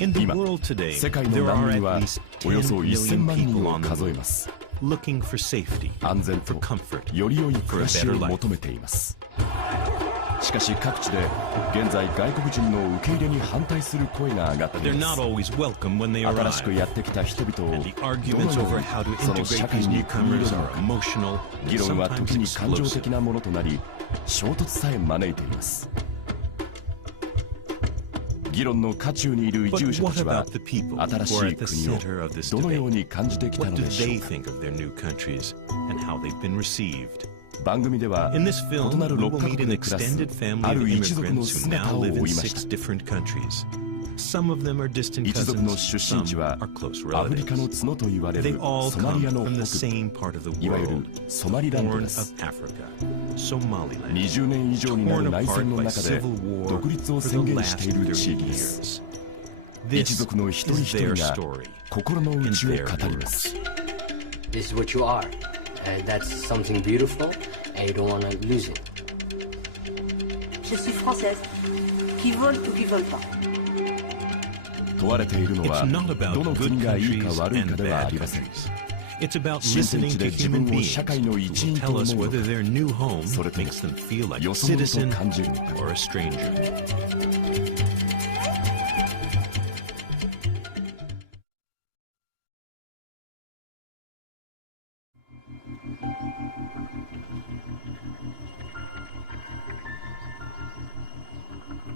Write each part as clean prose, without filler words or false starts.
今、世界の難民はおよそ1000万人を数えます。安全とより良い暮らしを求めています。しかし各地で現在外国人の受け入れに反対する声が上がっています。新しくやってきた人々をどのようにその社会に組み入れるのか、議論は時に感情的なものとなり、衝突さえ招いています。議論の渦中にいる移住者たちは新しい国をどのように感じてきたのでしょうか。番組では異なる6カ国で暮らすある一族の姿を追いました。一族の出身地はアフリカの角と言われるソマリアの北部、いわゆるソマリランドです。20年以上になる内戦の中で独立を宣言している地域です。一族の一人一人が心の内を語ります。That's something beautiful, and you don't want to lose it. Je suis française, qui vole ou qui vole pas. 問われているのはどの国がいいか悪いかではありません。新天地で自分を社会の一員と思うのか、それともよそ者と感じるのか。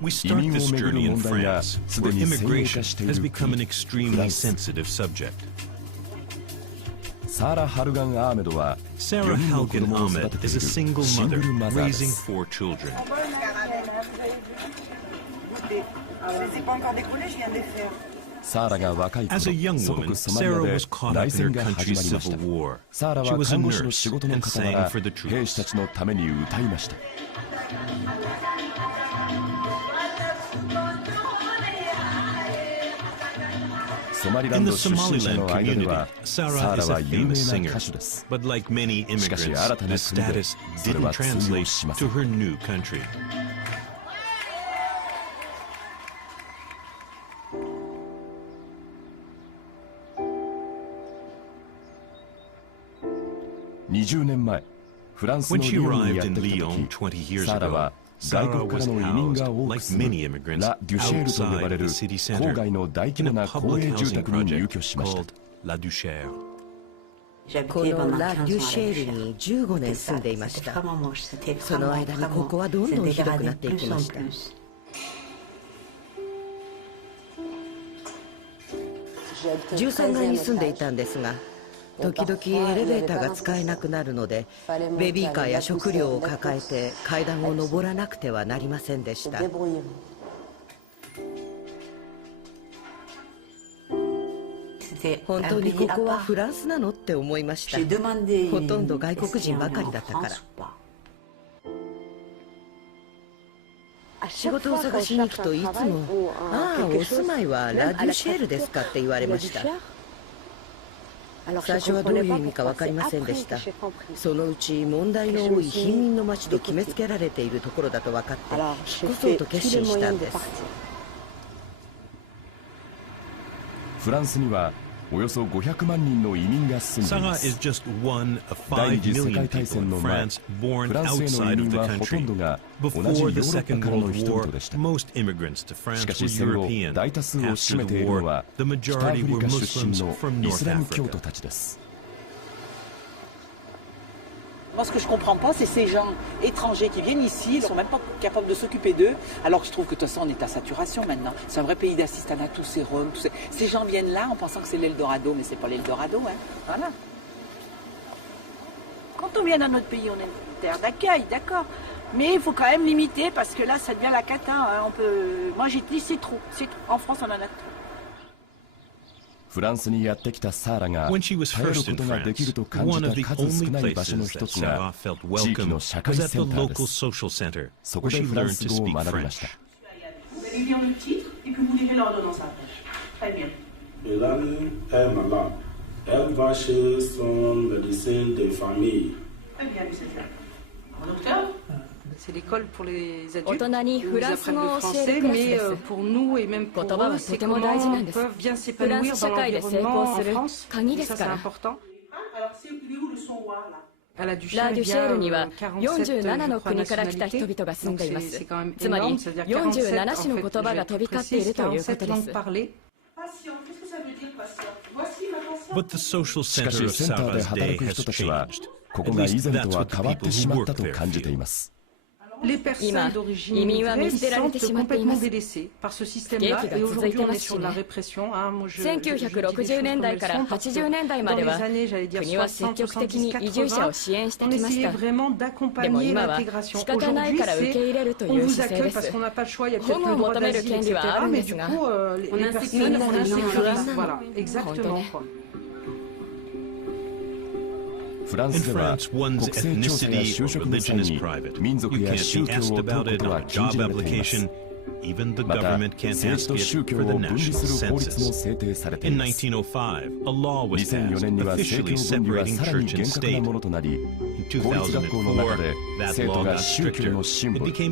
We start this journey in France, where immigration has become an extremely sensitive subject. Sarah Halgan Ahmed is a single mother raising 4 children. As a young woman, Sarah was caught up in her country's civil war. She was a nurse and sang for the troops. In the Somaliland community, Sarah is a famous singer, but like many immigrants, this status didn't translate to her new country. When she arrived in Lyon 20 years ago, Sarah was housed, like many immigrants, outside the city center in a public housing project called La Duchère. このラ・デュシェールに15年住んでいました。その間にここはどんどんひどくなっていきました。13階に住んでいたんですが、時々エレベーターが使えなくなるので、ベビーカーや食料を抱えて階段を上らなくてはなりませんでした。本当にここはフランスなのって思いました。ほとんど外国人ばかりだったから。仕事を探しに行くといつも「ああ、お住まいはラ・デュシェールですか」って言われました。最初はどういう意味か分かりませんでした。そのうち問題の多い貧民の町と決めつけられているところだと分かって引っ越そうと決心したんです。フランスにはおよそ500万人の移民が住んでいます。第二次世界大戦の前、フランスへの移民はほとんどが同じヨーロッパからの人々でした。しかし戦後、大多数を占めているのは北アフリカ出身のイスラム教徒たちです。Moi, ce que je comprends pas, c'est ces gens étrangers qui viennent ici, ils sont même pas capables de s'occuper d'eux, alors que je trouve que de toute façon, on est à saturation maintenant. C'est un vrai pays d'assistanat, tous ces Roms, ces gens viennent là en pensant que c'est l'Eldorado, mais c'est pas l'Eldorado, hein. Voilà. Quand on vient dans notre pays, on est une terre d'accueil, d'accord. Mais il faut quand même limiter parce que là, ça devient la cata. Hein. On peut... Moi, j'ai dit, c'est trop. En France, on en a trop. フランスにやってきたサーラが頼ることができると感じた数少ない場所の一つが地域の社会センターです。そこでフランス語を学びました。大人にフランス語を教えるクラスです。言葉はとても大事なんです。フランス社会で成功する鍵ですから。ラ・デュシェールには47の国から来た人々が住んでいます。つまり47種の言葉が飛び交っているということです。しかしセンターで働く人たちはここが以前とは変わってしまったと感じています。今、移民は見捨てられてしまっています。不景気が続いてますしね。1960年代から80年代までは国は積極的に移住者を支援してきました。でも今は仕方ないから受け入れるという姿勢です。保護を求める権利はあるんですが、みんなに不安なの。本当ね。フランスでは国勢調査や就職の際に民族や宗教を問うことは禁じられています。また政治と宗教を分離する法律も制定されています。2004年には政教分離はさらに厳格なものとなり、公立学校の中で生徒が宗教のシンボル、例え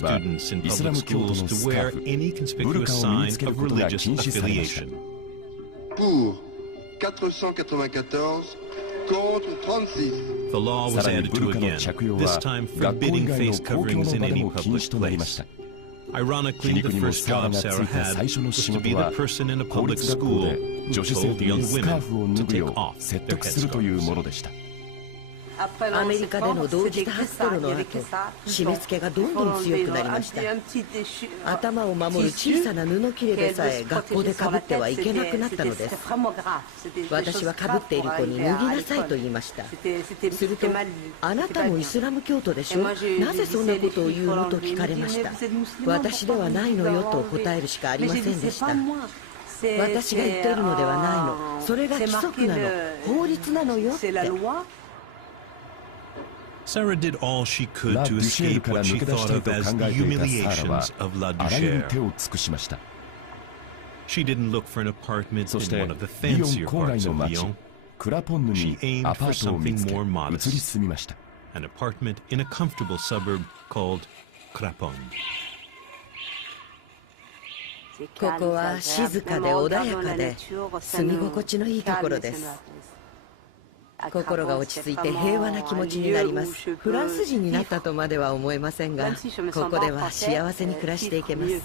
ばイスラム教徒のスカーフ、ブルカを身につけることが禁止されました。さらにブルカの着用は学校以外の公共の場でも禁止となりました。皮肉にもサラがついた最初の仕事は公立学校で女子生徒にスカーフを脱ぐよう説得するというものでした。アメリカでの同時多発テロの後、締め付けがどんどん強くなりました。頭を守る小さな布切れでさえ学校でかぶってはいけなくなったのです。私はかぶっている子に脱ぎなさいと言いました。すると、あなたもイスラム教徒でしょ、なぜそんなことを言うのと聞かれました。私ではないのよと答えるしかありませんでした。私が言っているのではないの、それが規則なの、法律なのよって。ラ・デュシェールから抜け出したいと考えていたサーラはあらゆる手を尽くしました。そしてリヨン郊外の町クラポンヌにアパートを見つけ移り住みました。ここは静かで穏やかで住み心地のいいところです。心が落ち着いて平和な気持ちになります。フランス人になったとまでは思えませんが、ここでは幸せに暮らしていけます。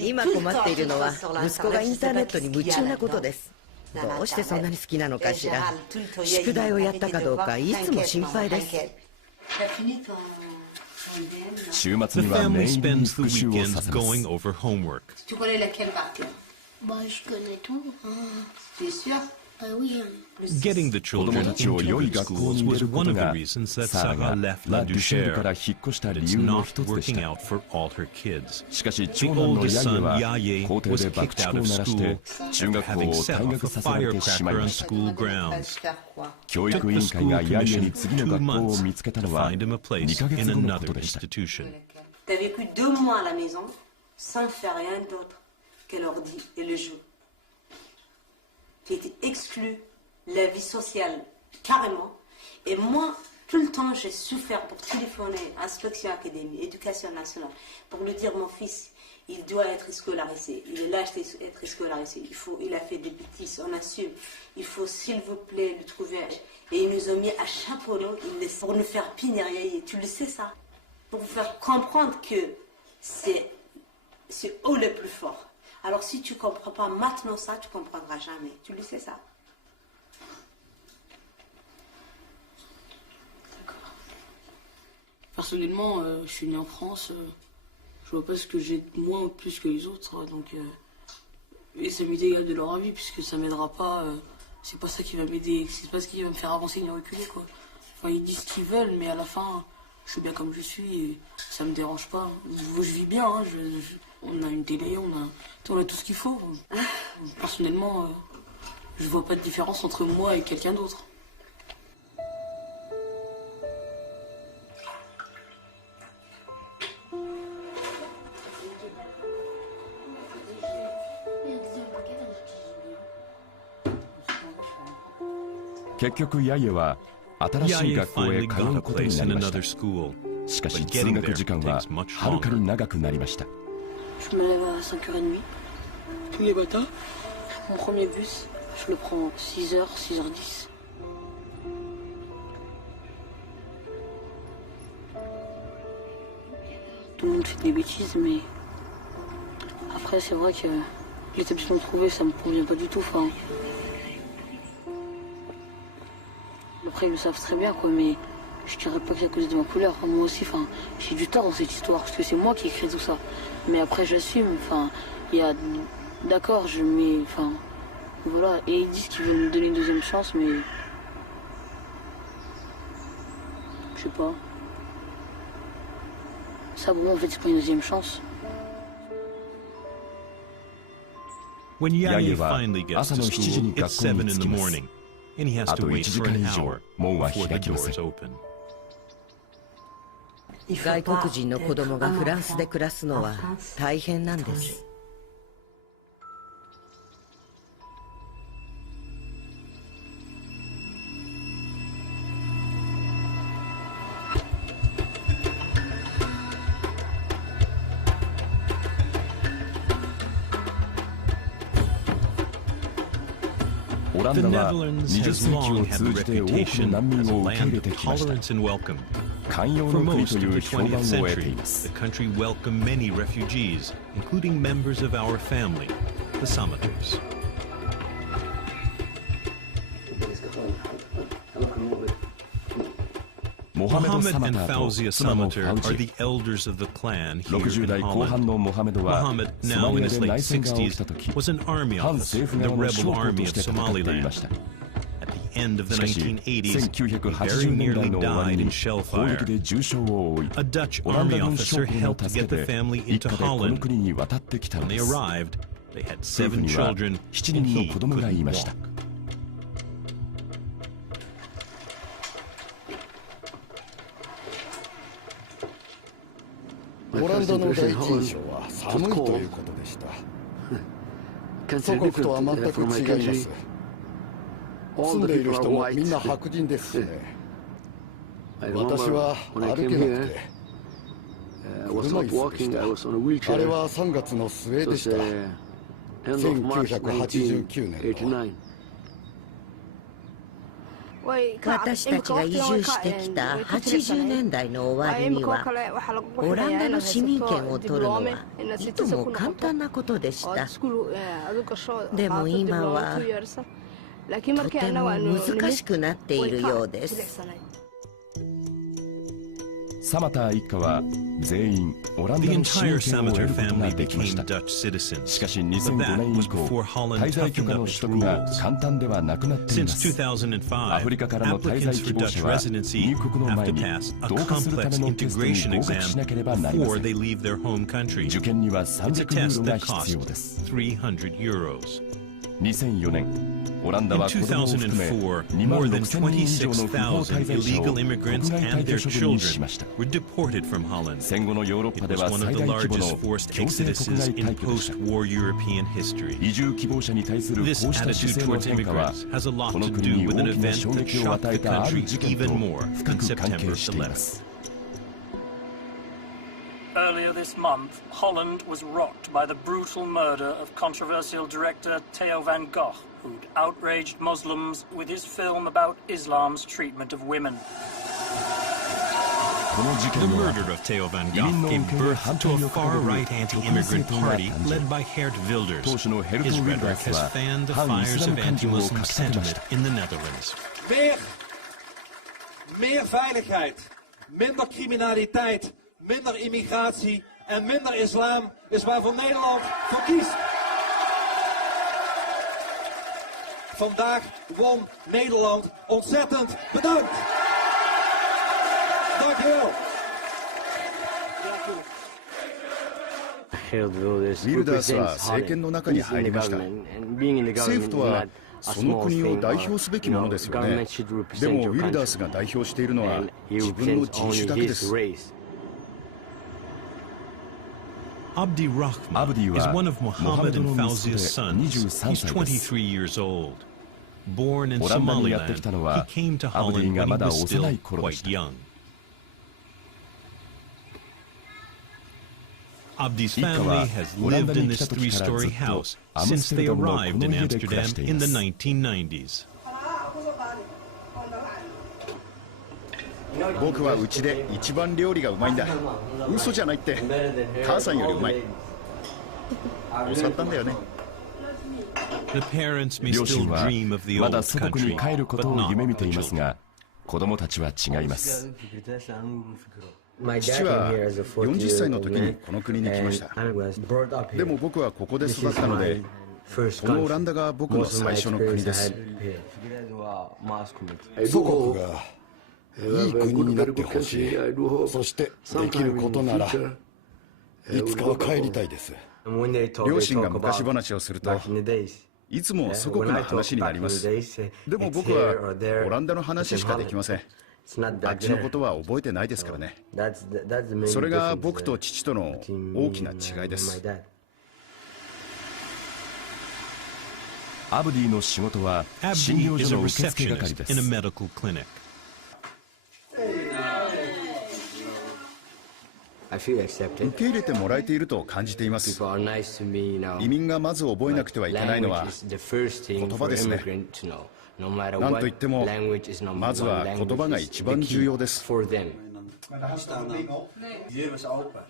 今困っているのは息子がインターネットに夢中なことです。どうしてそんなに好きなのかしら。宿題をやったかどうかいつも心配です。週末には念入りに復習をさせます。子供たちを良い学校に入れることがサラがラ・デュシェールから引っ越した理由の一つでした。しかし長男のヤイエは校庭で爆竹を鳴らして中学校を退学させられてしまいました。教育委員会がヤイエに次の学校を見つけたのは2ヶ月後のことでした。J'ai été exclue de la vie sociale, carrément. Et moi, tout le temps, j'ai souffert pour téléphoner à Inspection Académie, Éducation nationale, pour lui dire, mon fils, il doit être scolarisé. Il est là d'être scolarisé. Il a fait des bêtises, on assume. Il faut, s'il vous plaît, le trouver. Et ils nous ont mis à chapeau pour nous faire pinerier. Tu le sais, ça? Pour vous faire comprendre que c'est eux les plus forts. Alors si tu ne comprends pas maintenant ça, tu ne comprendras jamais. Tu le sais ça? D'accord. Personnellement, je suis né en France. Je vois pas ce que j'ai de moins ou plus que les autres. Donc, et ça m'est égal de leur avis puisque ça m'aidera pas. C'est pas ça qui va m'aider. C'est pas ce qui va me faire avancer ni reculer, quoi. Enfin, ils disent ce qu'ils veulent, mais à la fin, je suis bien comme je suis et ça me dérange pas. Je vis bien, hein, on a une télé, on a tout ce qu'il faut. Personnellement, je vois pas de différence entre moi et quelqu'un d'autre.結局ヤイエは新しい学校へ通うことになりました。しかし通学時間ははるかに長くなりました。Je me lève à 5h30 tous les matins. Mon premier bus, je le prends 6h, 6h10. Tout le monde fait des bêtises, mais après c'est vrai que l'établissement trouvé, ça me convient pas du tout. Enfin, après ils le savent très bien quoi, mais je dirais pas que c'est à cause de ma couleur. Enfin, moi aussi, enfin, j'ai du tort dans cette histoire parce que c'est moi qui ai créé tout ça. Mais après j'assume. Enfin, il y a, d'accord, je mets, enfin, voilà. Et ils disent qu'ils veulent me donner une deuxième chance, mais je sais pas. Ça pour moi en fait c'est pas une deuxième chance. When Yaye finally gets to school, it's 7 in the morning, and he has to wait for an hour before the doors open. 外国人の子供がフランスで暮らすのは大変なんです。オランダは20世紀を通じて多くの難民を受け入れてきました。寛容の国という評判を得ています。The country welcomed many refugees, including members of our family, the Samaters. Mohammed and Fauzia Samater are the elders of the clan here in Holland. Mohammed, now in his late 60s, was an army officer in the rebel army of Somaliland. At the end of the 1980s, he very nearly died in shell fire. A Dutch army officer helped get the family into Holland. When they arrived, they had 7 children, and he couldn't walk. オランダの第一印象は寒いということでした。祖国とは全く違います。住んでいる人もみんな白人ですね。私は歩けなくて車椅子でした。あれは3月の末でした。1989年。私たちが移住してきた80年代の終わりにはオランダの市民権を取るのはいとも簡単なことでした。でも今はとても難しくなっているようです。サマター一家は全員オランダの市民権を得ることができました。しかし2005年以降、滞在許可の取得が簡単ではなくなっています。アフリカからの滞在希望者は入国の前に同化するためのテストに合格しなければなりません。受験には300ユーロが必要です。2004年、オランダは子供を含め2万6000人以上の不法滞在者を国外退去処分にしました。戦後のヨーロッパでは最大規模の強制国外退去でした。移住希望者に対するこうした姿勢の変化はこの国に大きな衝撃を与えたある事件と深く関係しています。Earlier this month, Holland was rocked by the brutal murder of controversial director Theo van Gogh, who'd outraged Muslims with his film about Islam's treatment of women. The murder of Theo van Gogh gave birth to a far-right anti-immigrant party led by Geert Wilders. His rhetoric has fanned the fires of anti-Muslim sentiment in the Netherlands. Meer veiligheid, minder criminaliteit, minder immigratie en minder islam is waarvoor Nederland voor kiest. Vandaag won Nederland ontzettend. Bedankt. Dank u wel. ウィルダースは政権の中に入りました。政府とはその国を代表すべきものですよね。でもウィルダースが代表しているのは自分の人種だけです。Abdi Rahman is one of Mohammed and Fauzia's sons. He's 23 years old. Born in Somaliland, he came to Holland when he was still quite young. Abdi's family has lived in this three-story house since they arrived in Amsterdam in the 1990s. 僕はうちで一番料理がうまいんだ。嘘じゃないって。母さんよりうまい。教わったんだよね。The parents may 両 still 親は dream of the まだ old 祖国に country, 帰ること but を not 夢見て the います children. が、子供たちは違います。父は40歳の時にこの国に来ました。でも僕はここで育ったので、このオランダが僕の最初の国です。祖国がいい国になってほしい。そしてできることならいつかは帰りたいです。両親が昔話をするといつも祖国の話になります。でも僕はオランダの話しかできません。あっちのことは覚えてないですからね。それが僕と父との大きな違いです。アブディの仕事は診 Abdi 療 is 所 a の受付係 receptionist で in a す。 medical clinic. I feel accepted. 受け入れてもらえていると感じています。 People are nice to me now. 移民がまず覚えなくてはいけないのは Language is the first thing 言葉 for ですね。 immigrant to know. No matter なん what, といっても language is number まずは one. 言葉が Language 一 is 番 the 重 key 要です。 for them. Maar daar staan dan. De deur was open.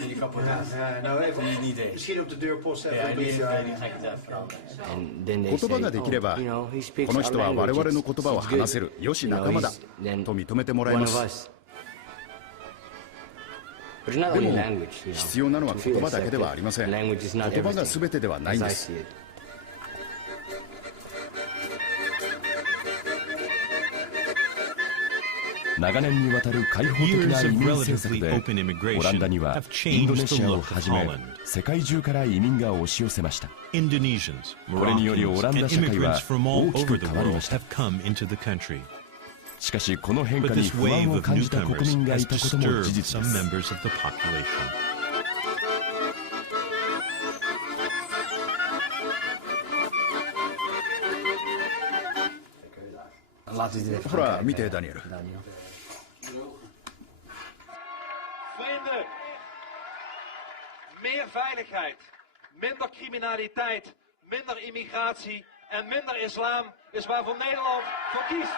En die kapot uit. Nou, even niet idee. Misschien op de deurpost even een beetje. And then they 言 say, 葉ができれば oh, you know, he speaks この our 人は language. 我々の It's 言葉を good. 話せるよし You know, 仲間だ he's then と認めてもらえ one ま of す。 us. But it's not で only も language, you know. 必要なのは To feel 言葉だけではあ accepted, りません。 language is not 言葉が everything, 全てではないん as で I す。 see it. 長年にわたる開放的 Years な of 移民政策 relatively で open オランダ immigration には have インドネ changed シ the アを look of はじめ Holland. 世界中から移民が押し寄せました。 Indonesians, これによりオ Moroccans, ラン and ダ社会 immigrants は from all 大き over く the 変わり world ました。 have come into the country. しかしこの変 But 化に this 不安 wave を of 感じた国 newcomers 民が has いたことも disturbed 事実 some です。 members of the population. Laat u dit even ほら kijken. 見てダニエル。 Vrienden, meer veiligheid, minder criminaliteit, minder immigratie en minder islam is waarvoor Nederland voor kiest.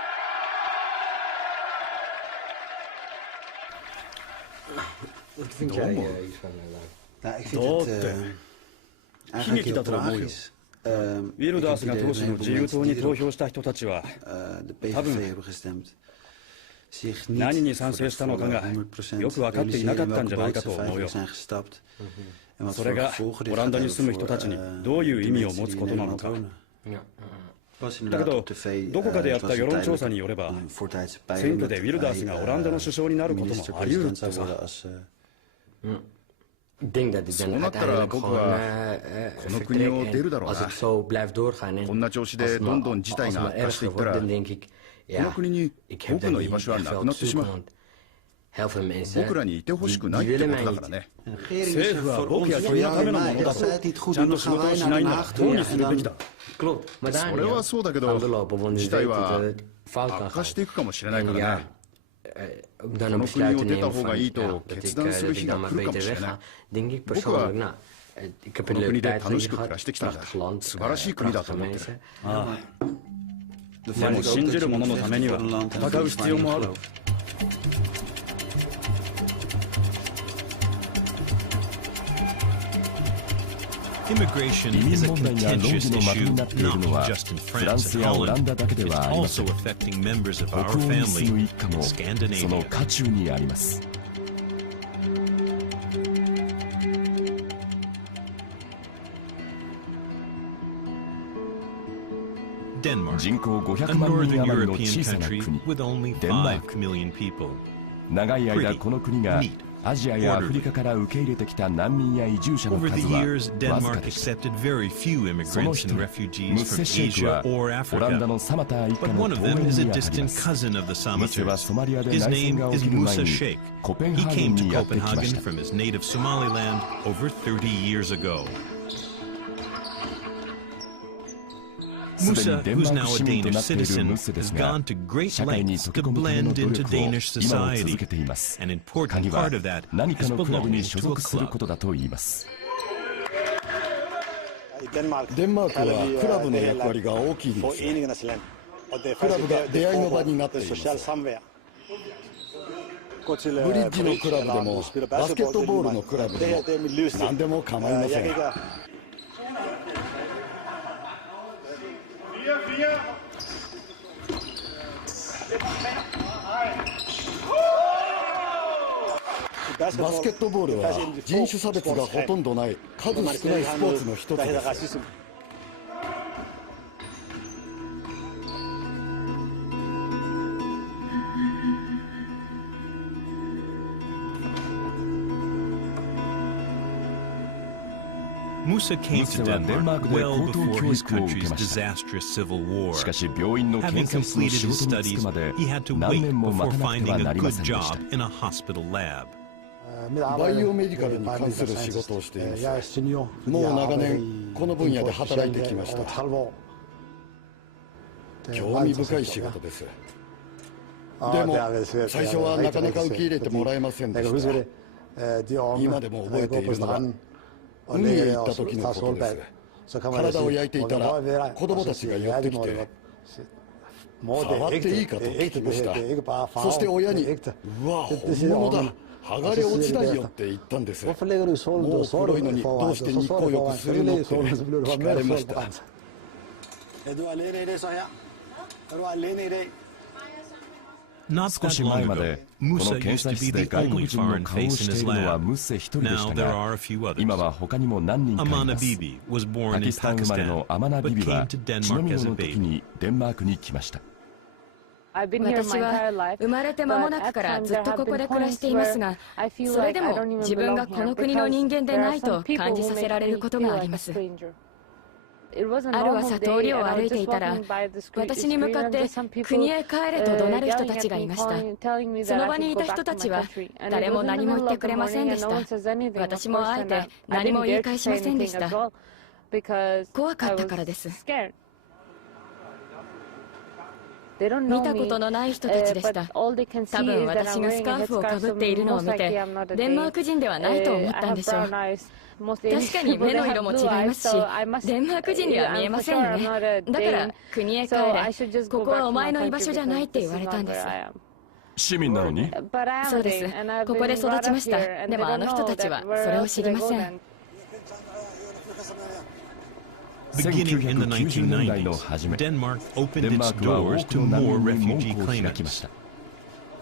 Wat vind jij iets van Nou, ik vind het eigenlijk heel tragisch. ウィルダースが当初の自由党に投票した人たちは多分何に賛成したのかがよく分かっていなかったんじゃないかと思うよ。それがオランダに住む人たちにどういう意味を持つことなのか。だけどどこかでやった世論調査によれば選挙でウィルダースがオランダの首相になることもあり得るってさ。そうなったら僕はこの国を出るだろうな。こんな調子でどんどん事態が悪化していったらこの国に僕の居場所はなくなってしまう。僕らにいてほしくないってことだからね。政府は僕や君のためのものだとちゃんと仕事をしないなら抗議するべきだ。それはそうだけど事態は悪化していくかもしれないからね。この国を出た方がいいと決断する日が来るかもしれない。僕はこの国で楽しく暮らしてきたんだ。素晴らしい国だと思ってる。ああ、でも信じる者のためには戦う必要もある。Immigration 移 is 民 a 問題が論 contentious 議の的 issue になっている not のは just in フラン France ス and やオラン Holland. ダだけで It's はありませ also ん。 affecting members of our 北欧に住む family 一家 in もその Scandinavia. 渦中にあります。Denmark, 人口 a 500万人 northern 余りの European 小さな country 国 with only デンマー 5 ク。 million people. 長い間この国がアジアやアフリカから受け入れてきた難民や移住者の Over 数 the は years, わずか Denmark でした。 accepted very few その immigrants 一 and 人、ム refugees ッセ from シェイク Asia は or オランダ Africa. のサマター一家 But の one 後 of 援 them is a にあたりま distant す。 cousin of the ムッセは Samaters. ソマリアで His 内戦 name が起 is きる前 Musa に Sheikh. コペン He ハーゲ came ン to にやってきまし Copenhagen た。 from his native Somaliland over 30 years ago. Musa, who's now a Danish citizen, has gone to great lengths to blend into Danish society. An important part of that is belonging to a club. デンマークはクラブの役割が大きいんです。クラブが出会いの場になっています。ブリッジのクラブでもバスケットボールのクラブでも何でも構いません。バスケットボールは人種差別がほとんどない数少ないスポーツの一つです。Musa came to Denmark well before his country's disastrous civil war. Having completed his studies, he had to wait before finding a good job in a hospital lab. バイオメディカルに関する仕事をしています。もう長年この分野で働いてきました。興味深い仕事です。でも最初はなかなか受け入れてもらえませんでした。今でも覚えているのは海へ行った時のことです。体を焼いていたら子供たちが寄ってきて触っていいかと聞きました。そして親にうわ本物だ剥がれ落ちないよって言ったんです。もう黒いのにどうして日光浴するのって聞かれました。少し前までこの検査室で外国人の顔をしているのはムッセ一人でしたが、今は他にも何人かいます。パキスタン生まれのアマナ・ビビは血のみ子の時にデンマークに来ました。私は生まれて間もなくからずっとここで暮らしていますが、それでも自分がこの国の人間でないと感じさせられることがあります。ある朝通りを歩いていたら、私に向かって国へ帰れと怒鳴る人たちがいました。その場にいた人たちは誰も何も言ってくれませんでした。私もあえて何も言い返しませんでした。怖かったからです。見たことのない人たちでした。多分私がスカーフをかぶっているのを見て、デンマーク人ではないと思ったんでしょう。確かに目の色も違いますし、デンマーク人には見えませんよね。だから国へ帰れ、ここはお前の居場所じゃないって言われたんです。市民なのに？そうです。ここで育ちました。でもあの人たちはそれを知りません。Beginning in the 1990s, Denmark opened its doors to more refugee claimants.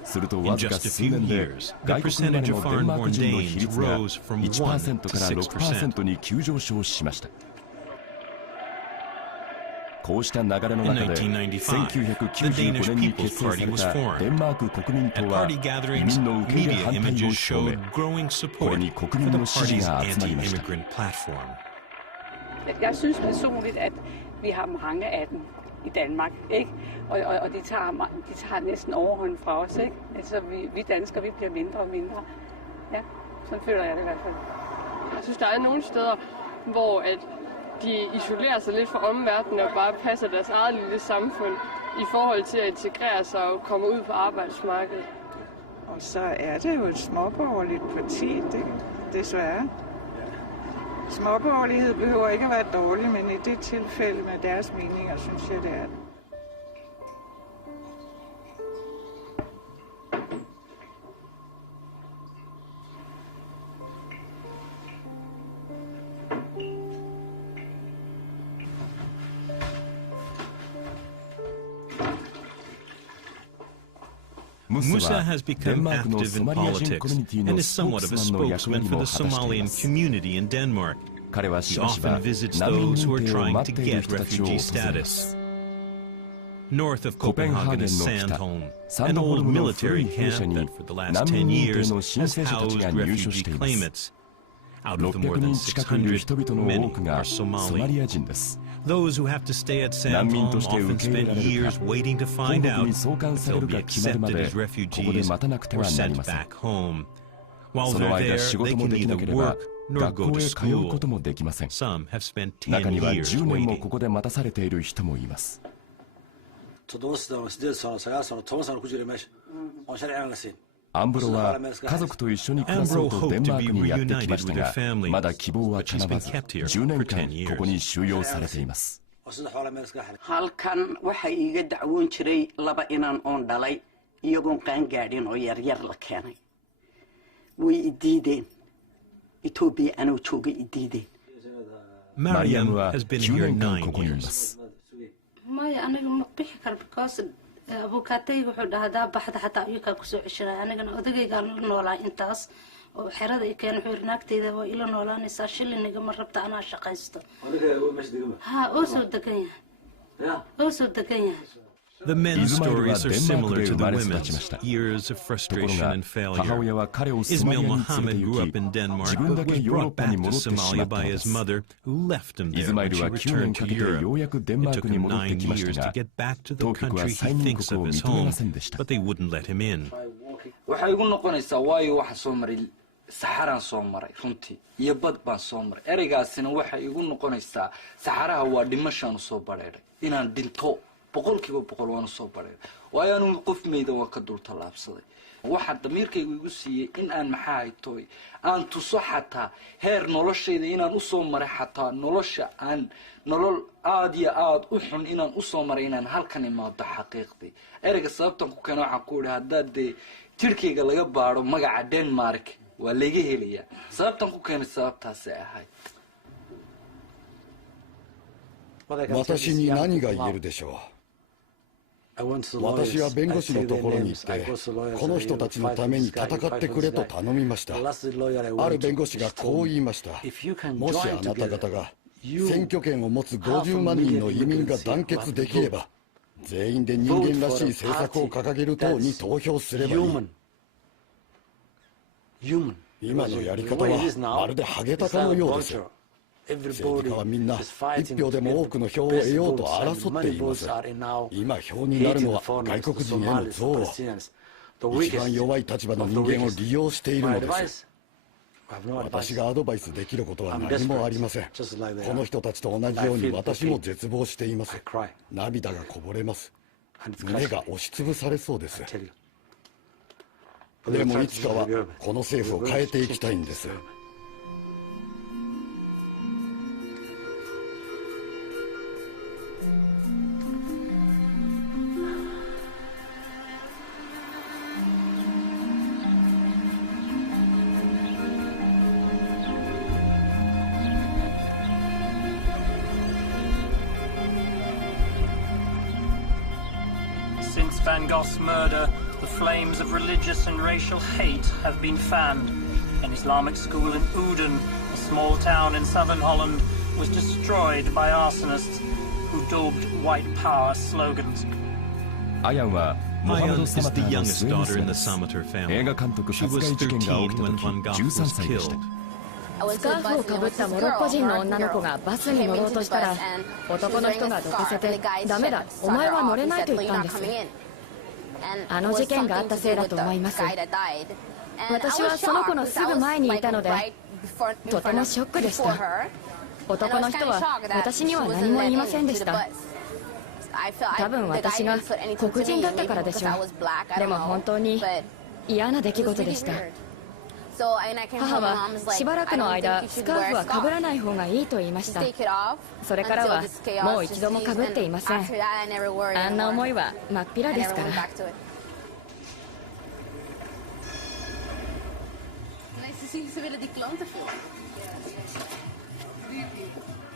するとわずか数年で外国生まれのデンマーク人の比率が 1% から 6% に急上昇しました。こうした流れの中で1995年に結成されたデンマーク国民党は移民の受け入れ反対を証明。これに国民の支持が集まりました。Jeg synes personligt, at vi har mange af dem i Danmark, ikke? Og de tager næsten overhånd fra os, ikke? Altså, vi danskere, vi bliver mindre og mindre. Ja, sådan føler jeg det i hvert fald. Jeg synes, der er nogle steder, hvor at de isolerer sig lidt fra omverdenen og bare passer deres eget lille samfund i forhold til at integrere sig og komme ud på arbejdsmarkedet. Og så er det jo et småborgerligt parti, desværre. Småborgerlighed behøver ikke at være dårlig, men i det tilfælde med deres meninger, synes jeg, det er det. Musa has become active in politics and is somewhat of a spokesman for the Somalian community in Denmark. He often visits those who are trying to get refugee status. North of Copenhagen's Sandholm, an old military camp that for the last 10 years has housed refugee claimants. Out of the more than 600, many are Somali. Those who have to stay at Sandholm often spend years waiting to find out if they'll be accepted as refugees or sent back home. While they're there, they can neither work 学校へ通うこともできません。中には10年もここで待たされている人もいます。アンブロは家族と一緒に暮らそうとデンマークにやってきましたが、まだ希望は叶わず、10年間ここに収容されています。halkan waxaa iiga dacwoon jiray laba inan oon dhalay iyagoon qaangaadhin oo yaryar la keenay way i diideen etoobiya anoo jooga i diideen Mariam has been here 9 years. maya aniga ma bixi karo because abukaatayga wuxuu dhahaa hadaa baxda xataa iyakaa kusoo ceshanaya anigana odagaygaan la noolaa intaas oo xerada i keena wuxuu yiri naagtayda waa ila noolaanaysaa shiliniga ma rabta anaa shaqaysto ha oo soo degan yahay oo soo degan yahay. The men's stories are similar to the women's. Years of frustration and failure. Ismail Mohammed grew up in Denmark but was brought back to Somalia by his mother, who left him there when she returned to Europe. It took him 9 years to get back to the country he thinks of as home, but they wouldn't let him in. saxaraan soo maray runtii iyo bad baan soo maray ereygaasina waxa igu noqonaysaa saxaraha waa dhimashaan soo bareeray inaan dhinto 100% waan soo bareeray waayo anu qof meeyda waa ka dul talaabsaday waxa damiirkaygu igu siiyay in aan maxaa haytooy aan tuso xataa heer noloshayda inaan u soo maray xataa nolosha aan nolol aad iyo aad u xun inaan u soo maray inaan halkan imaado xaqiiqdii ereyga sababtan ku keenay waxa ku yiraahdaa hadda tirkayga laga baaro magaca Denmark waa laga helayaa sababtan ku keenay sababtaas ay ahayd. 私に何が言えるでしょう。私は弁護士のところに行ってこの人たちのために戦ってくれと頼みました。ある弁護士がこう言いました。もしあなた方が選挙権を持つ50万人の移民が団結できれば全員で人間らしい政策を掲げる党に投票すればいい。今のやり方はまるでハゲタカのようです。政治家はみんな1票でも多くの票を得ようと争っています。今票になるのは外国人への憎悪、一番弱い立場の人間を利用しているのです。私がアドバイスできることは何もありません。この人たちと同じように私も絶望しています。涙がこぼれます。胸が押しつぶされそうです。でもいつかはこの政府を変えていきたいんです。Since Van Gogh's murder, the flames of religious and racial hate have been fanned. An Islamic school in Uden, a small town in southern Holland, was destroyed by arsonists who daubed white power slogans. Ayan is the youngest daughter in the Samatar family. She was 13 when Van Gogh was killed. スカーフをかぶったモロッコ人の女の子がバスに乗ろうとしたら男の人がどかせて「ダメだ、お前は乗れない」と言ったんです。あの事件があったせいだと思います。私はその子のすぐ前にいたのでとてもショックでした。男の人は私には何も言いませんでした。多分私が黒人だったからでしょう。でも本当に嫌な出来事でした。母はしばらくの間スカーフはかぶらない方がいいと言いました。それからはもう一度もかぶっていません。あんな思いは真っ平ですから。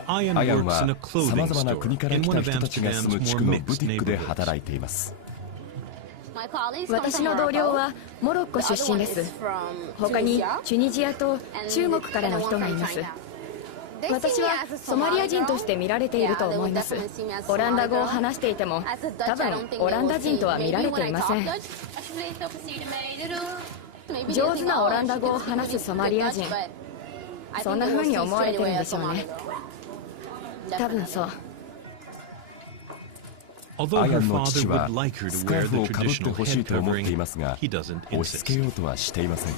アヤンはさまざまな国から来た人たちが住む地区のブティックで働いています。私の同僚はモロッコ出身です。他にチュニジアと中国からの人がいます。私はソマリア人として見られていると思います。オランダ語を話していても多分オランダ人とは見られていません。上手なオランダ語を話すソマリア人、そんな風に思われてるんでしょうね。多分そう。アヤンの父はスカーフをかぶってほしいと思っていますが、押し付けようとはしていません。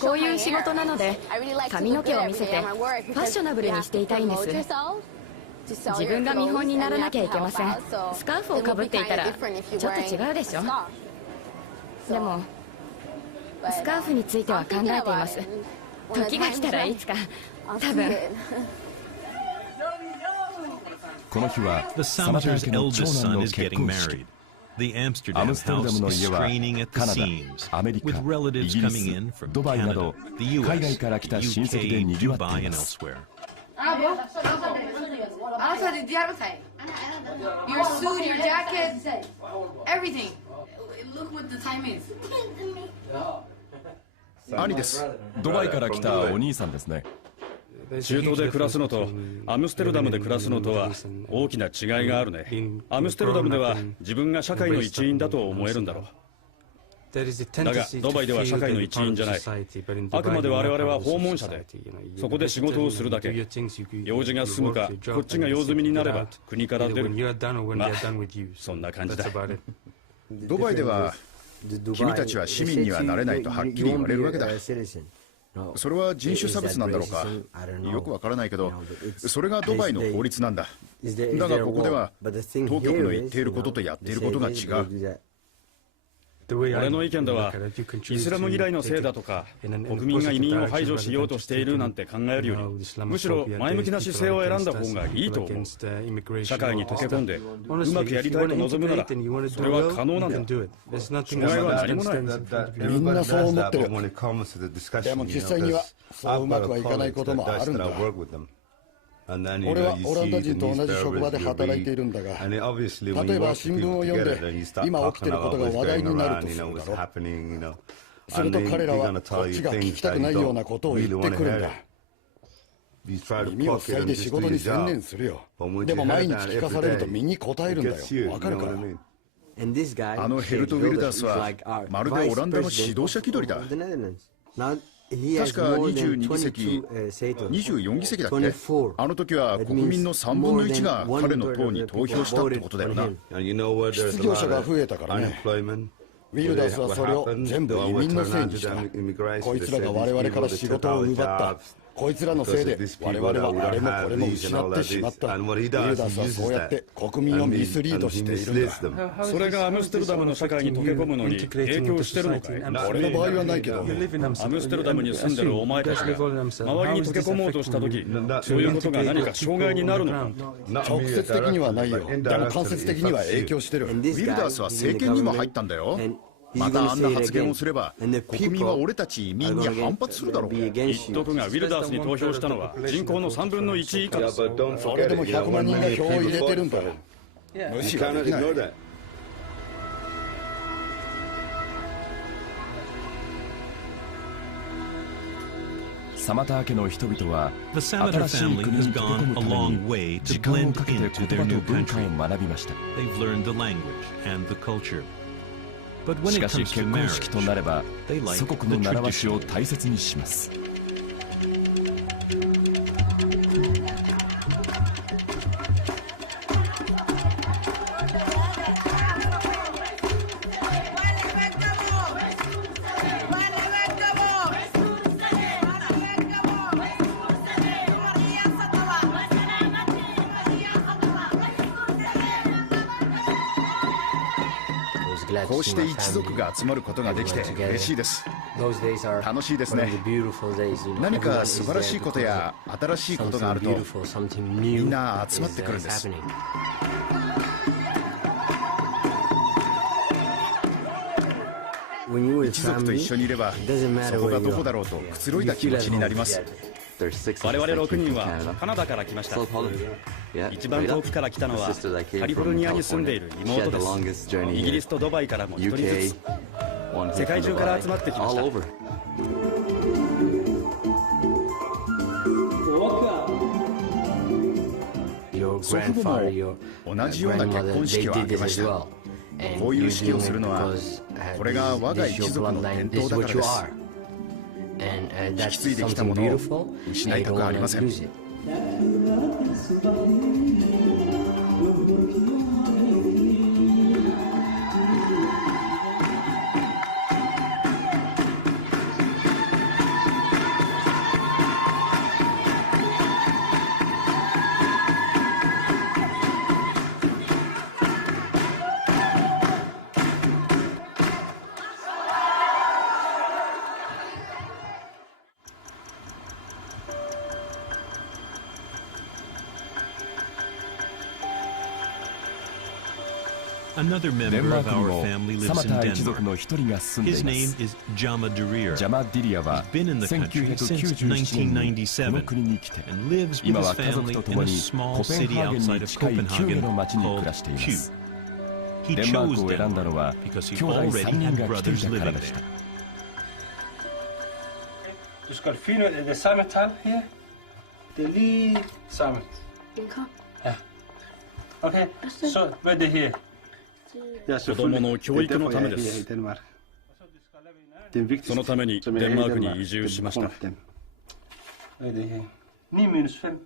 こういう仕事なので髪の毛を見せてファッショナブルにしていたいんです。自分が見本にならなきゃいけません。スカーフをかぶっていたらちょっと違うでしょ。でもスカーフについては考えています。時が来たらいつか多分。この日はサマター家の長男の結婚式。アムステルダムの家はカナダ、アメリカ、イギリス、ドバイなど海外から来た親戚でにぎわっています。兄です。ドバイから来たお兄さんですね。中東で暮らすのとアムステルダムで暮らすのとは大きな違いがあるね。アムステルダムでは自分が社会の一員だと思えるんだろう。だがドバイでは社会の一員じゃない。あくまで我々は訪問者で、そこで仕事をするだけ。用事が済むかこっちが用済みになれば国から出る。まあそんな感じだ。ドバイでは君たちは市民にはなれないとはっきり言われるわけだ。それは人種差別なんだろうか、よくわからないけど、それがドバイの法律なんだ。だがここでは当局の言っていることとやっていることが違う。俺の意見ではイスラム嫌いのせいだとか国民が移民を排除しようとしているなんて考えるより、むしろ前向きな姿勢を選んだ方がいいと思う。社会に溶け込んでうまくやりたいと望むならそれは可能なんだ。障害は何もない。みんなそう思ってる。でも実際にはそううまくはいかないこともあるんだ。俺はオランダ人と同じ職場で働いているんだが、例えば新聞を読んで今起きていることが話題になるとするだろ。すると彼らはこっちが聞きたくないようなことを言ってくるんだ。耳を塞いで仕事に専念するよ。でも毎日聞かされると身に答えるんだよ。わかるか？あのヘルト・ウィルダースはまるでオランダの指導者気取りだ。確か22議席、24議席だっけ。あの時は国民の3分の1が彼の党に投票したってことだよな。失業者が増えたからね。ウィルダースはそれを全部移民のせいにした。こいつらが我々から仕事を奪った。こいつらのせいで我々はあれもこれも失ってしまった。ウィルダースはそうやって国民をミスリードしているんだ。それがアムステルダムの社会に溶け込むのに影響してるのかい？俺の場合はないけど、アムステルダムに住んでるお前たちが周りに溶け込もうとした時、そういうことが何か障害になるのか？直接的にはないよ。でも間接的には影響してる。ウィルダースは政権にも入ったんだよ。またあんな発言をすれば国民は俺たち移民に反発するだろう。一徳がウィルダースに投票したのは人口の3分の1以下だ。それでも100万人が票を入れてるんだ。無視はできない。サマター家の人々は新しい国に溶け込むために時間をかけて言葉と文化を学びました。しかし結婚式となれば祖国の習わしを大切にします。こうして一族が集まることができて嬉しいです。楽しいですね。何か素晴らしいことや新しいことがあるとみんな集まってくるんです。一族と一緒にいればそこがどこだろうとくつろいだ気持ちになります。我々6人はカナダから来ました。一番遠くから来たのはカリフォルニアに住んでいる妹です。イギリスとドバイからも1人ずつ世界中から集まってきました。祖父母も同じような結婚式を挙げました。こういう式をするのはこれが我が一族の伝統だからです。引き継いできたものを失いたくありません。Another デ member ンマー of クに our も family サマ lives タ in ー一族 Denmark. の一人が住んで His いま name す。 is Jama ジ Derir. ャマ・ディリアは He's been in the country since 1997年にこの国に来て、 and lives with 今 his は家族 family と in 共 a に small コペン city ハーゲン outside に of 近いキューゲ Copenhagen の町に暮 called らしていま Q. す。 He デンマー chose クを選んだのは Denmark because he 兄弟 already 3人 had が来てい brothers たから living でした。 there. Du skal finde det samme tal her. Det er lige samme. Ja. Okay, så hvad er det her? 子供の教育のためです。そのためにデンマークに移住しました。Hvad er det her? 9 minus 5.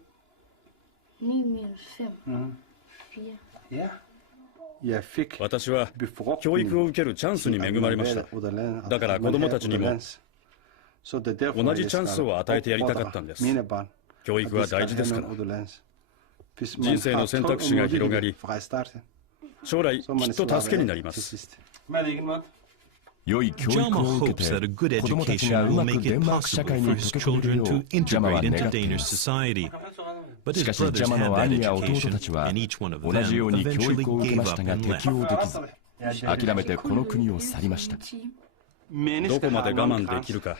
2 minus 5. 4. Ja. 私は教育を受けるチャンスに恵まれました。だから子供たちにも同じチャンスを与えてやりたかったんです。教育は大事ですから。人生の選択肢が広がり、将来きっと助けになります。良い教育を受けて子供たちがうまくデンマーク社会に溶け込めるようジャマは願っています。しかしジャマの兄や弟たちは同じように教育を受けましたが適応できず、諦めてこの国を去りました。どこまで我慢できるか、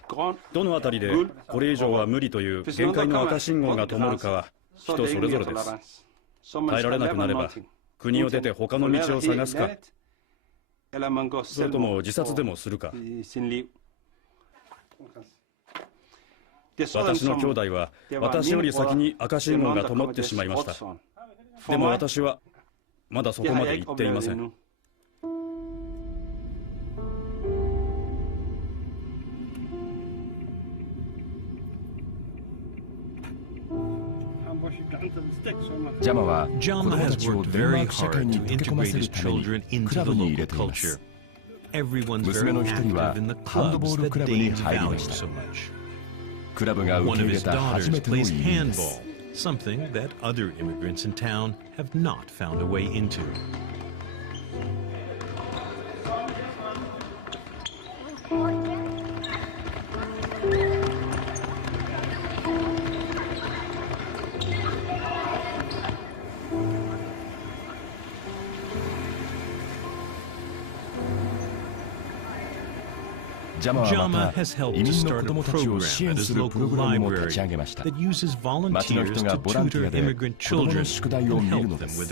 どのあたりでこれ以上は無理という限界の赤信号が灯るかは人それぞれです。耐えられなくなれば国を出て他の道を探すか、それとも自殺でもするか。私の兄弟は私より先に赤信号が灯ってしまいました。でも私はまだそこまで行っていません。ジャマは子供たちをデンマーク社会に溶け込ませるためにクラブに入れています。娘の一人はハンドボールクラブに入りました。クラブが受け入れた初めての移民です。Something that other immigrants in town have not found a way into. ジャマはまた移民の子供たちを支援するプログラムも立ち上げました。町の人がボランティアで子供の宿題を見るのです。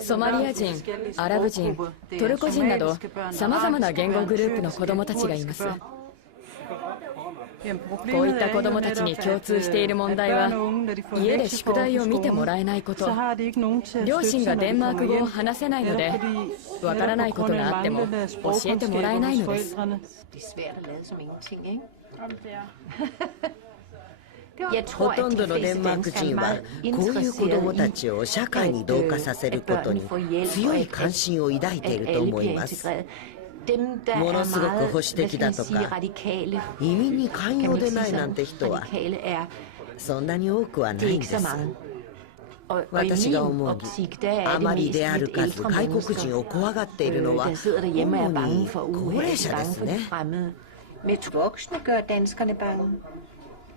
ソマリア人、アラブ人、トルコ人などさまざまな言語グループの子どもたちがいます。こういった子どもたちに共通している問題は、家で宿題を見てもらえないこと、両親がデンマーク語を話せないので、わからないことがあっても教えてもらえないのです。ほとんどのデンマーク人はこういう子どもたちを社会に同化させることに強い関心を抱いていると思います。ものすごく保守的だとか移民に寛容でないなんて人はそんなに多くはないんです。私が思うにあまり出歩かず外国人を怖がっているのは主に高齢者ですね。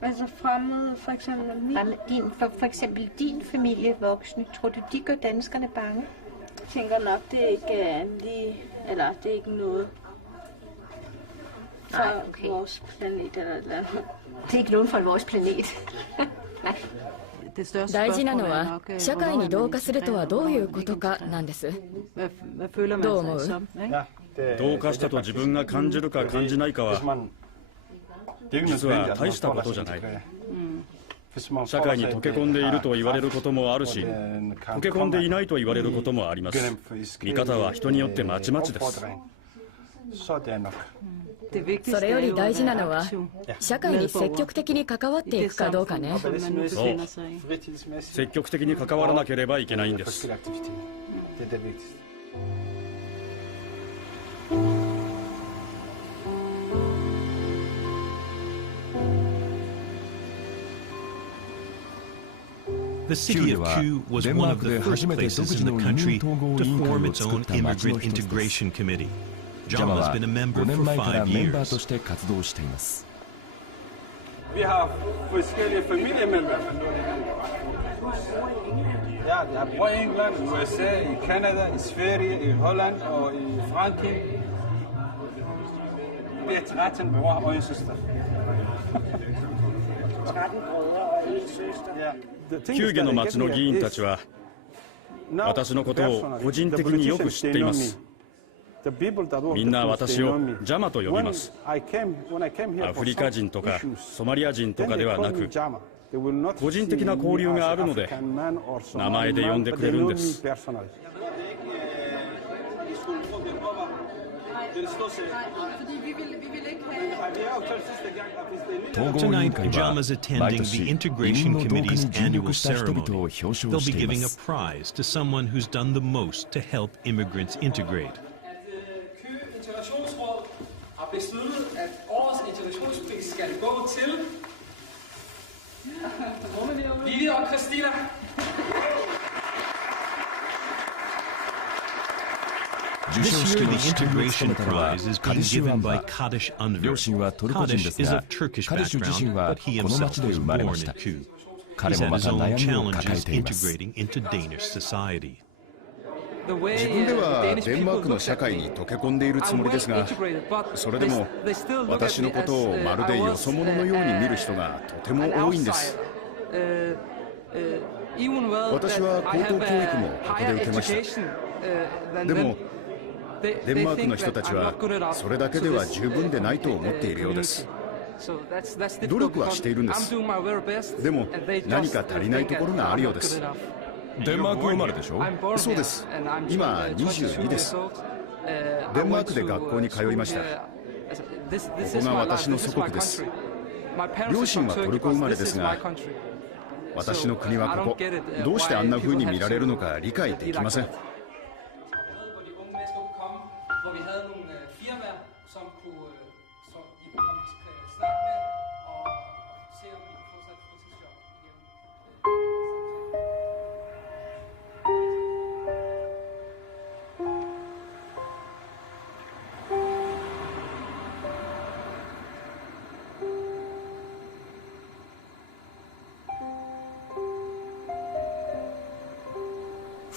Altså fremmede, for eksempel din familie voksne, tror du, de gør danskerne bange? Jeg tænker nok, det ikke er lige, eller det er ikke noget fra vores planet eller et eller andet. Det er ikke nogen fra vores planet. Nej. 大事なのは社会に同化するとはどういうことかなんです。どう思う？同化したと自分が感じるか感じないかは実は大したことじゃない。社会に溶け込んでいると言われることもあるし、溶け込んでいないと言われることもあります。見方は人によってまちまちです。それより大事なのは社会に積極的に関わっていくかどうかね。そう、積極的に関わらなければいけないんです。The city of Q was one of the first places in the country to form its own immigrant integration committee. Jama has been a member for 5 years. Wir haben verschiedene Familienmitglieder. Ja, je hebt mooi Engeland, in USA, in Canada, in Sverige, in Holland og i Frankrig. Det er 13 bror og en søster. 13 brødre og en søster.ヒューゲの町の議員たちは私のことを個人的によく知っています。みんな私をジャマと呼びます。アフリカ人とかソマリア人とかではなく、個人的な交流があるので名前で呼んでくれるんです。Tonight, Jama's attending the Integration Committee's annual ceremony. They'll be giving a prize to someone who's done the most to help immigrants integrate. Integrationsråd har besluttet, at årets integrationspris skal gå til Vivi og Christina. This year, the Integration Prize is being given by Kaddish Unver. Kaddish is of Turkish background, but he himself was born in Kyiv. He's had his own challenges integrating into Danish society. 自分ではデンマークの社会に溶け込んでいるつもりですが、それでも私のことをまるでよそ者のように見る人がとても多いんです。私は高等教育もここで受けました。でもデンマークの人たちはそれだけでは十分でないと思っているようです。努力はしているんです。でも何か足りないところがあるようです。デンマーク生まれでしょ？そうです。今22です。デンマークで学校に通いました。ここが私の祖国です。両親はトルコ生まれですが、私の国はここ。どうしてあんな風に見られるのか理解できません。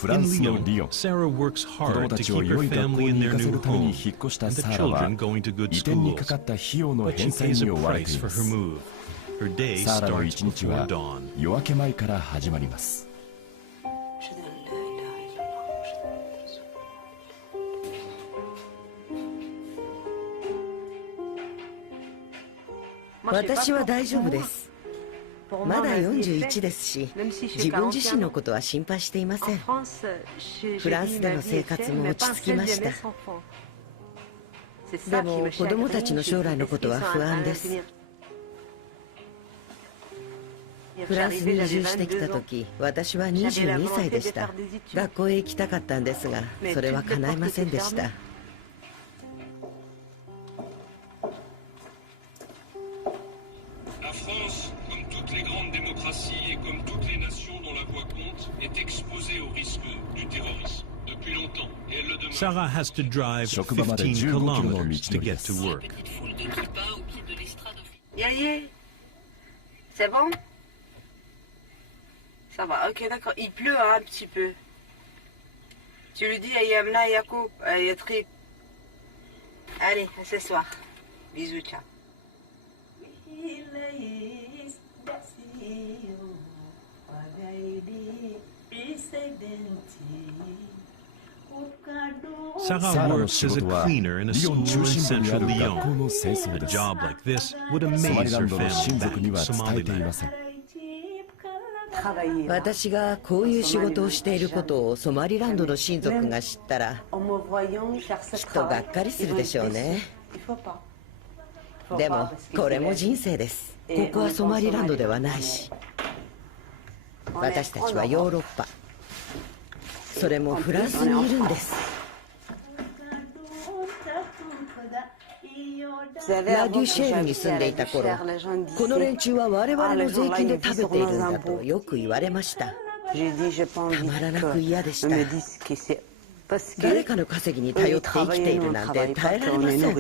In Lyon, Sarah works hard to keep her family in their new home, and the children going to good schools. But she pays a price for her move. Her day starts before dawn. 夜明け前から始まります。私は大丈夫です。まだ41ですし、自分自身のことは心配していません。フランスでの生活も落ち着きました。でも子供たちの将来のことは不安です。フランスに移住してきた時、私は22歳でした。学校へ行きたかったんですが、それは叶いませんでした。Sarah has to drive 15 kilometers to get to work. Yaye, c'est bon? Ça va, ok, d'accord. Il pleut hein, un petit peu. Tu lui dis à Yamna, Yacoub, Yatrip. Allez, à ce soir. Bisous, ciao. Sarah works as a cleaner in a school in central Lyon. A job like this would amaze her family back in Somaliland. 私がこういう仕事をしていることをソマリランドの親族が知ったら、きっとがっかりするでしょうね。でもこれも人生です。ここはソマリランドではないし、私たちはヨーロッパ、それもフランスにいるんです。ラデュシェールに住んでいた頃、この連中は我々の税金で食べているんだとよく言われました。たまらなく嫌でした。誰かの稼ぎに頼って生きているなんて耐えられません。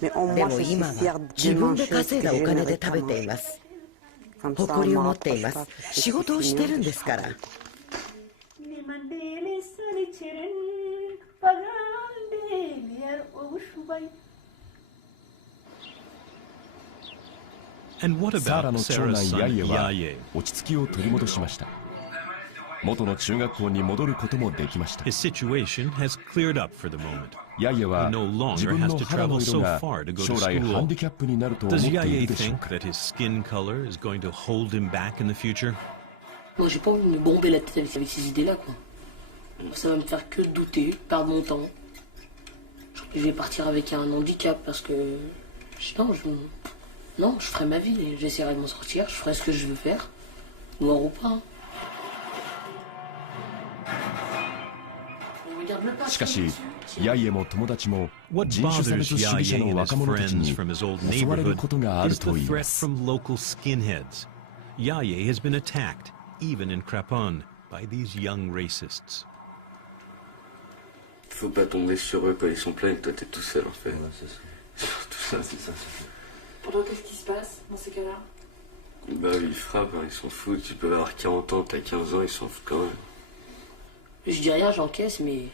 でも今は自分で稼いだお金で食べています。誇りを持っています。仕事をしてるんですから。サーラの長男ヤイエは落ち着きを取り戻しました。元の中学校に戻ることもできました。ヤイエは自分の肌の色が将来ハンディキャップになると思っているでしょうか。Moi, j'ai pas envie de me bomber la tête avec ces idées-là, quoi. Ça va me faire que douter, perdre mon temps. Je vais partir avec un handicap parce que... Non, je ferai ma vie et j'essaierai de m'en sortir, je ferai ce que je veux faire, noir ou pas. しかし、ヤイエも友達も人種差別主義者の若者たちに襲われることがあるといいます。Yaye has been attacked, even in Krapon, by these young racists. Faut pas tomber sur eux quand ils sont pleins et que toi t'es tout seul en fait. Ouais, c'est ça. Tout ça, c'est ça. Pourtant, qu'est-ce qui se passe dans ces cas-là? Bah, ils frappent, hein, ils s'en foutent. Tu peux avoir 40 ans, t'as 15 ans, ils s'en foutent quand même. Je dis rien, j'encaisse, mais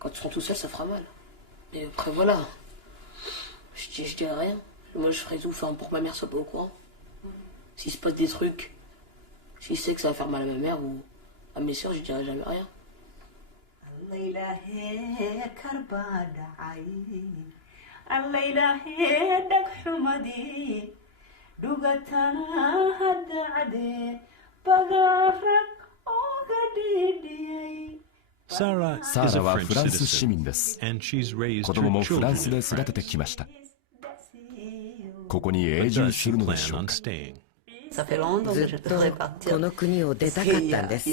quand ils seront tout seuls, ça fera mal. Mais après, voilà. Je dis rien. Moi, je ferai tout pour que ma mère soit pas au courant. S'il se passe des trucs, s'il sait que ça va faire mal à ma mère ou à mes soeurs, je dirai jamais rien. Sarahはフランス市民です。子供もフランスで育ててきました。ここに永住するのでしょうか。ずっとこの国を出たかったんです。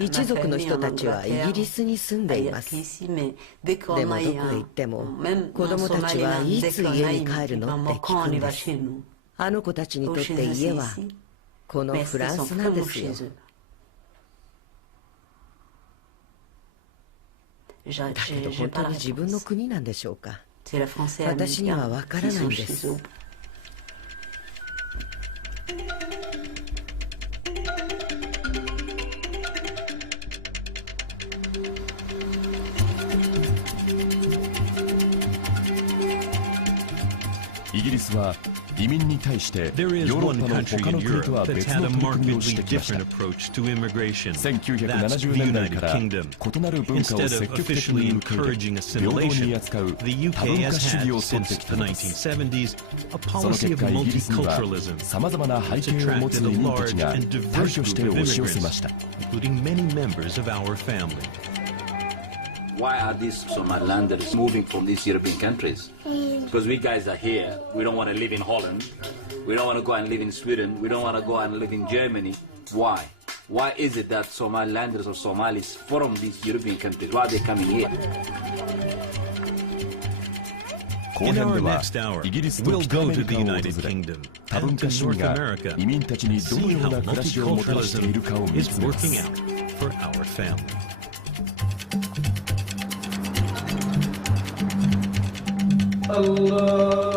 一族の人たちはイギリスに住んでいます。でもどこへ行っても子供たちはいつ家に帰るのって聞くんです。あの子たちにとって家はこのフランスなんですよ。だけど本当に自分の国なんでしょうか。私にはわからないんです。イギリスは移民に対してヨーロッパの他の国とは別の取り組みをしてきました。1970年代から異なる文化を積極的に受け入れ平等に扱う多文化主義を取ってきたのです。その結果イギリスにはさまざまな背景を持つ移民たちが大挙して押し寄せました。Why are these Somalilanders moving from these European countries? Because we guys are here. We don't want to live in Holland. We don't want to go and live in Sweden. We don't want to go and live in Germany. Why? Why is it that Somalilanders or Somalis from these European countries, why are they coming here? 後編ではイギリスと北アメリカを訪れ、多文化主義が移民たちにどのような暮らしをもたらしているかを見つめます。Allah